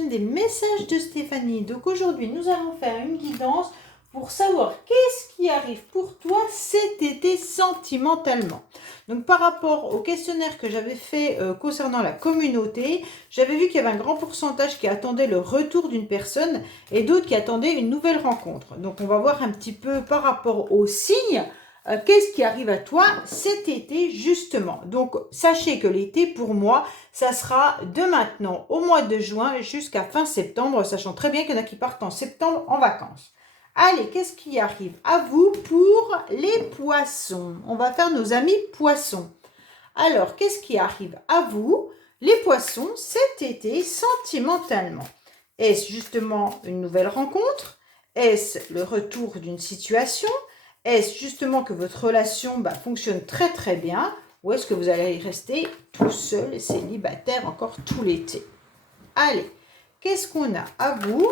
chaîne des messages de Stéphanie. Donc aujourd'hui, nous allons faire une guidance pour savoir qu'est-ce qui arrive pour toi cet été sentimentalement. Donc par rapport au questionnaire que j'avais fait concernant la communauté, j'avais vu qu'il y avait un grand pourcentage qui attendait le retour d'une personne et d'autres qui attendaient une nouvelle rencontre. Donc on va voir un petit peu par rapport aux signes. Qu'est-ce qui arrive à toi cet été justement? Donc sachez que l'été pour moi ça sera de maintenant au mois de juin jusqu'à fin septembre, sachant très bien qu'il y en a qui partent en septembre en vacances. Allez, qu'est-ce qui arrive à vous pour les poissons? On va faire nos amis poissons. Alors, qu'est-ce qui arrive à vous, les poissons, cet été sentimentalement? Est-ce justement une nouvelle rencontre? Est-ce le retour d'une situation? Est-ce justement que votre relation fonctionne très très bien? Ou est-ce que vous allez rester tout seul, célibataire encore tout l'été? Allez, qu'est-ce qu'on a à vous?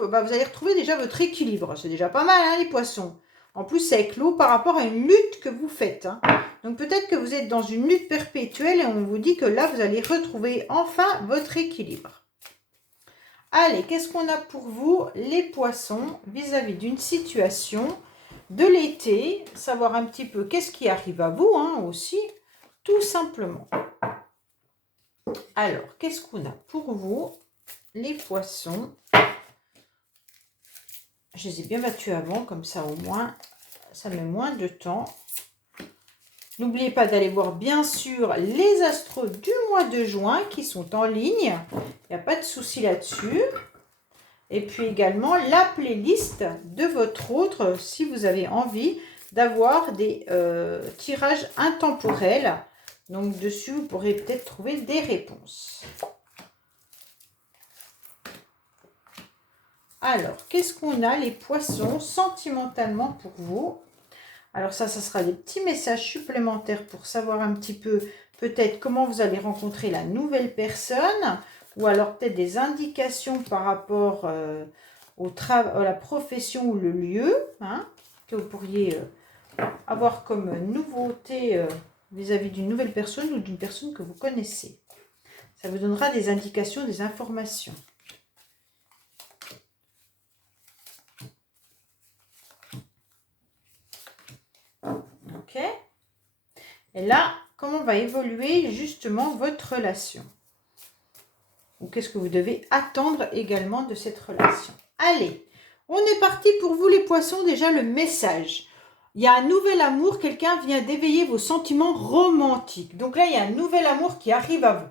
Vous allez retrouver déjà votre équilibre. C'est déjà pas mal, hein, les poissons. En plus, c'est avec l'eau par rapport à une lutte que vous faites. Hein. Donc, peut-être que vous êtes dans une lutte perpétuelle et on vous dit que là, vous allez retrouver enfin votre équilibre. Allez, qu'est-ce qu'on a pour vous, les poissons, vis-à-vis d'une situation de l'été? Savoir un petit peu qu'est-ce qui arrive à vous, hein, aussi, tout simplement. Alors, qu'est-ce qu'on a pour vous, les poissons? Je les ai bien battus avant, comme ça au moins, ça met moins de temps. N'oubliez pas d'aller voir bien sûr les astros du mois de juin qui sont en ligne. Il n'y a pas de souci là-dessus. Et puis également la playlist de votre autre si vous avez envie d'avoir des tirages intemporels. Donc dessus, vous pourrez peut-être trouver des réponses. Alors, qu'est-ce qu'on a, les poissons, sentimentalement pour vous? Alors ça sera des petits messages supplémentaires pour savoir un petit peu, peut-être, comment vous allez rencontrer la nouvelle personne, ou alors peut-être des indications par rapport à la profession ou le lieu, hein, que vous pourriez avoir comme nouveauté vis-à-vis d'une nouvelle personne ou d'une personne que vous connaissez. Ça vous donnera des indications, des informations. Ok. Et là, comment va évoluer justement votre relation? Ou qu'est-ce que vous devez attendre également de cette relation? Allez, on est parti pour vous les poissons. Déjà le message. Il y a un nouvel amour, quelqu'un vient d'éveiller vos sentiments romantiques. Donc là, il y a un nouvel amour qui arrive à vous.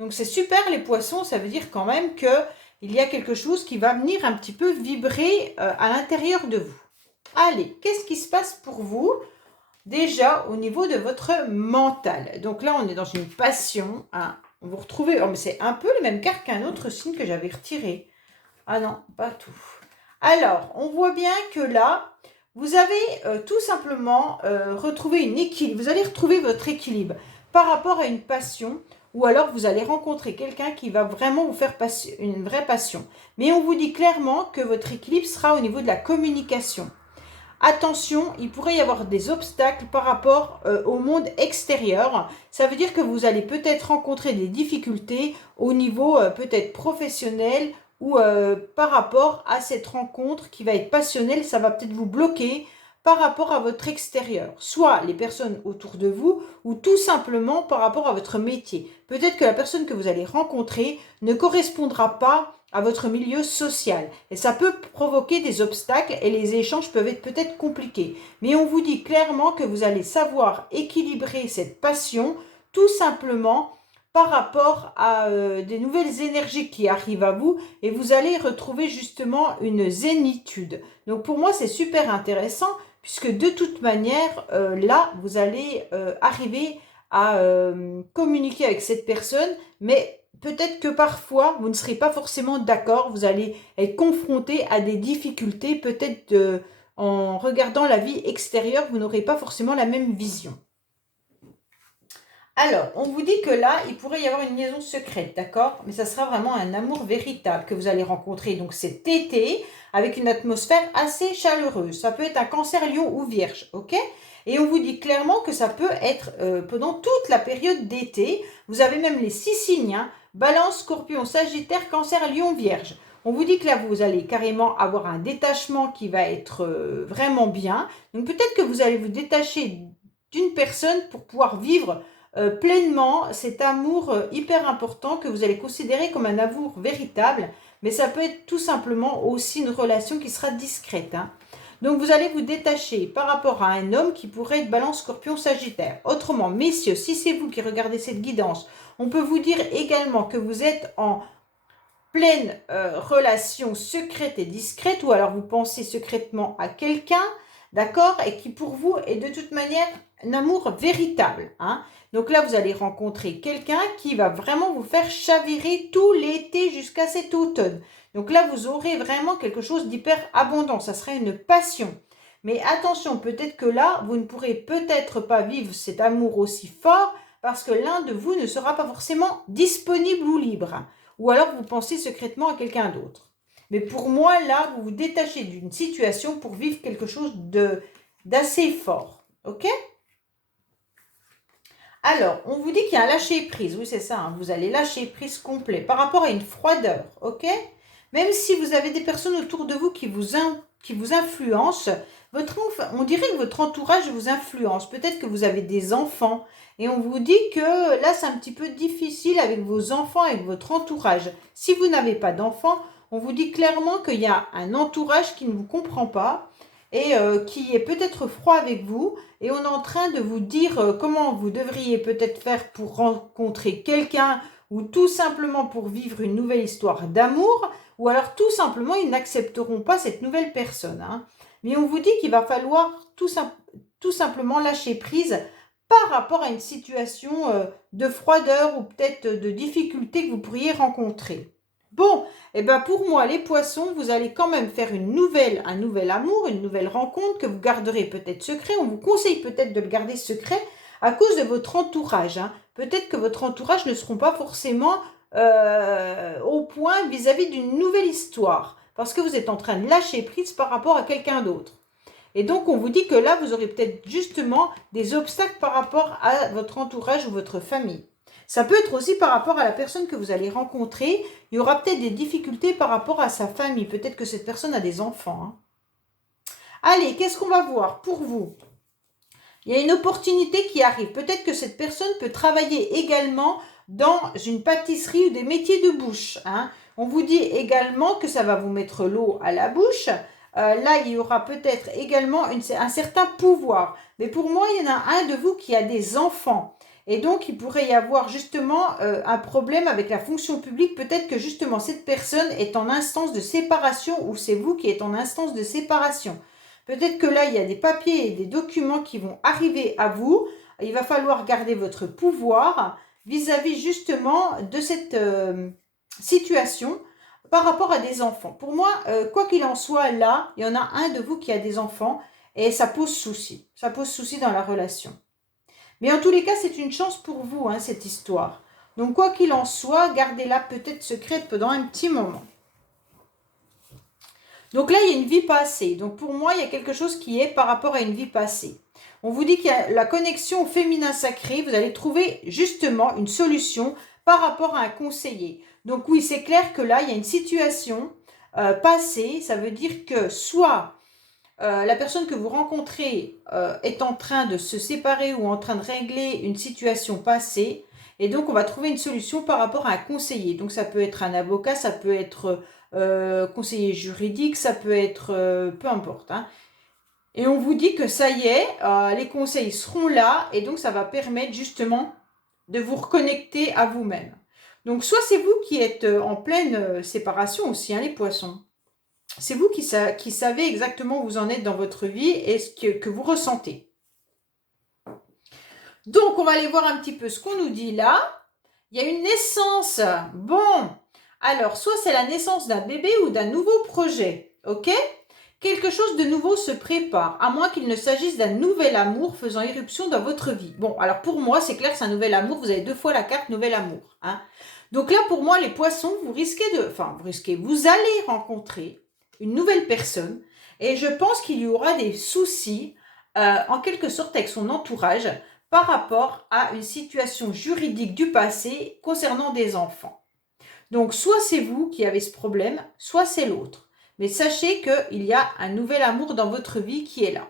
Donc c'est super les poissons, ça veut dire quand même qu'il y a quelque chose qui va venir un petit peu vibrer à l'intérieur de vous. Allez, qu'est-ce qui se passe pour vous? Déjà au niveau de votre mental. Donc là, on est dans une passion. Hein. Vous retrouvez, oh, mais c'est un peu les mêmes cartes qu'un autre signe que j'avais retiré. Ah non, pas tout. Alors, on voit bien que là, vous avez tout simplement retrouvé une équilibre. Vous allez retrouver votre équilibre par rapport à une passion, ou alors vous allez rencontrer quelqu'un qui va vraiment vous faire une vraie passion. Mais on vous dit clairement que votre équilibre sera au niveau de la communication. Attention, il pourrait y avoir des obstacles par rapport au monde extérieur. Ça veut dire que vous allez peut-être rencontrer des difficultés au niveau peut-être professionnel ou par rapport à cette rencontre qui va être passionnelle. Ça va peut-être vous bloquer par rapport à votre extérieur. Soit les personnes autour de vous ou tout simplement par rapport à votre métier. Peut-être que la personne que vous allez rencontrer ne correspondra pas à votre milieu social. Et ça peut provoquer des obstacles et les échanges peuvent être peut-être compliqués. Mais on vous dit clairement que vous allez savoir équilibrer cette passion tout simplement par rapport à des nouvelles énergies qui arrivent à vous et vous allez retrouver justement une zénitude. Donc pour moi, c'est super intéressant puisque de toute manière, là, vous allez arriver à communiquer avec cette personne, mais peut-être que parfois, vous ne serez pas forcément d'accord, vous allez être confronté à des difficultés, peut-être en regardant la vie extérieure, vous n'aurez pas forcément la même vision. Alors, on vous dit que là, il pourrait y avoir une liaison secrète, d'accord? Mais ça sera vraiment un amour véritable que vous allez rencontrer. Donc, cet été, avec une atmosphère assez chaleureuse. Ça peut être un cancer, lion ou vierge, ok? Et on vous dit clairement que ça peut être pendant toute la période d'été. Vous avez même les 6 signes, hein, Balance, Scorpion, Sagittaire, Cancer, Lion, Vierge. On vous dit que là, vous allez carrément avoir un détachement qui va être vraiment bien. Donc, peut-être que vous allez vous détacher d'une personne pour pouvoir vivre pleinement cet amour hyper important que vous allez considérer comme un amour véritable, mais ça peut être tout simplement aussi une relation qui sera discrète, hein. Donc vous allez vous détacher par rapport à un homme qui pourrait être Balance, Scorpion, Sagittaire. Autrement, messieurs, si c'est vous qui regardez cette guidance, on peut vous dire également que vous êtes en pleine relation secrète et discrète, ou alors vous pensez secrètement à quelqu'un, d'accord, et qui pour vous est de toute manière un amour véritable, hein. Donc là, vous allez rencontrer quelqu'un qui va vraiment vous faire chavirer tout l'été jusqu'à cet automne. Donc là, vous aurez vraiment quelque chose d'hyper abondant. Ça serait une passion. Mais attention, peut-être que là, vous ne pourrez peut-être pas vivre cet amour aussi fort parce que l'un de vous ne sera pas forcément disponible ou libre. Ou alors, vous pensez secrètement à quelqu'un d'autre. Mais pour moi, là, vous vous détachez d'une situation pour vivre quelque chose d'assez fort. Ok ? Alors, on vous dit qu'il y a un lâcher-prise. Oui, c'est ça, hein, vous allez lâcher prise complet par rapport à une froideur, ok? Même si vous avez des personnes autour de vous qui vous influencent, on dirait que votre entourage vous influence. Peut-être que vous avez des enfants et on vous dit que là, c'est un petit peu difficile avec vos enfants, avec votre entourage. Si vous n'avez pas d'enfants, on vous dit clairement qu'il y a un entourage qui ne vous comprend pas et qui est peut-être froid avec vous. Et on est en train de vous dire comment vous devriez peut-être faire pour rencontrer quelqu'un ou tout simplement pour vivre une nouvelle histoire d'amour, ou alors tout simplement ils n'accepteront pas cette nouvelle personne, hein. Mais on vous dit qu'il va falloir tout simplement lâcher prise par rapport à une situation de froideur ou peut-être de difficulté que vous pourriez rencontrer. Bon, et bien pour moi, les poissons, vous allez quand même faire un nouvel amour, une nouvelle rencontre que vous garderez peut-être secret. On vous conseille peut-être de le garder secret à cause de votre entourage, hein. Peut-être que votre entourage ne seront pas forcément au point vis-à-vis d'une nouvelle histoire, parce que vous êtes en train de lâcher prise par rapport à quelqu'un d'autre. Et donc, on vous dit que là, vous aurez peut-être justement des obstacles par rapport à votre entourage ou votre famille. Ça peut être aussi par rapport à la personne que vous allez rencontrer. Il y aura peut-être des difficultés par rapport à sa famille. Peut-être que cette personne a des enfants, hein. Allez, qu'est-ce qu'on va voir pour vous? Il y a une opportunité qui arrive. Peut-être que cette personne peut travailler également dans une pâtisserie ou des métiers de bouche, hein. On vous dit également que ça va vous mettre l'eau à la bouche. Là, il y aura peut-être également un certain pouvoir. Mais pour moi, il y en a un de vous qui a des enfants. Et donc, il pourrait y avoir justement un problème avec la fonction publique. Peut-être que justement, cette personne est en instance de séparation ou c'est vous qui êtes en instance de séparation. Peut-être que là, il y a des papiers et des documents qui vont arriver à vous. Il va falloir garder votre pouvoir vis-à-vis justement de cette situation par rapport à des enfants. Pour moi, quoi qu'il en soit, là, il y en a un de vous qui a des enfants et ça pose souci. Ça pose souci dans la relation. Mais en tous les cas, c'est une chance pour vous, hein, cette histoire. Donc, quoi qu'il en soit, gardez-la peut-être secrète pendant un petit moment. Donc là, il y a une vie passée. Donc pour moi, il y a quelque chose qui est par rapport à une vie passée. On vous dit qu'il y a la connexion au féminin sacré. Vous allez trouver justement une solution par rapport à un conseiller. Donc oui, c'est clair que là, il y a une situation passée. Ça veut dire que soit la personne que vous rencontrez est en train de se séparer ou en train de régler une situation passée. Et donc, on va trouver une solution par rapport à un conseiller. Donc, ça peut être un avocat, ça peut être conseiller juridique, ça peut être peu importe, hein. Et on vous dit que ça y est, les conseils seront là et donc ça va permettre justement de vous reconnecter à vous-même. Donc, soit c'est vous qui êtes en pleine séparation aussi, hein, les poissons. C'est vous qui savez exactement où vous en êtes dans votre vie et ce que vous ressentez. Donc, on va aller voir un petit peu ce qu'on nous dit là. Il y a une naissance. Bon, alors, soit c'est la naissance d'un bébé ou d'un nouveau projet, ok? Quelque chose de nouveau se prépare, à moins qu'il ne s'agisse d'un nouvel amour faisant irruption dans votre vie. Bon, alors pour moi, c'est clair, c'est un nouvel amour. Vous avez 2 fois la carte nouvel amour. Hein. Donc là, pour moi, les poissons, vous allez rencontrer une nouvelle personne. Et je pense qu'il y aura des soucis, en quelque sorte, avec son entourage par rapport à une situation juridique du passé concernant des enfants. Donc, soit c'est vous qui avez ce problème, soit c'est l'autre. Mais sachez qu'il y a un nouvel amour dans votre vie qui est là.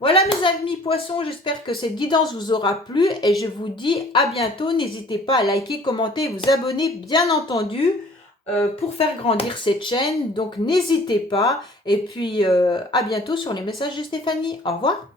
Voilà mes amis poissons, j'espère que cette guidance vous aura plu et je vous dis à bientôt. N'hésitez pas à liker, commenter et vous abonner bien entendu pour faire grandir cette chaîne. Donc n'hésitez pas et puis à bientôt sur les messages de Stéphanie. Au revoir.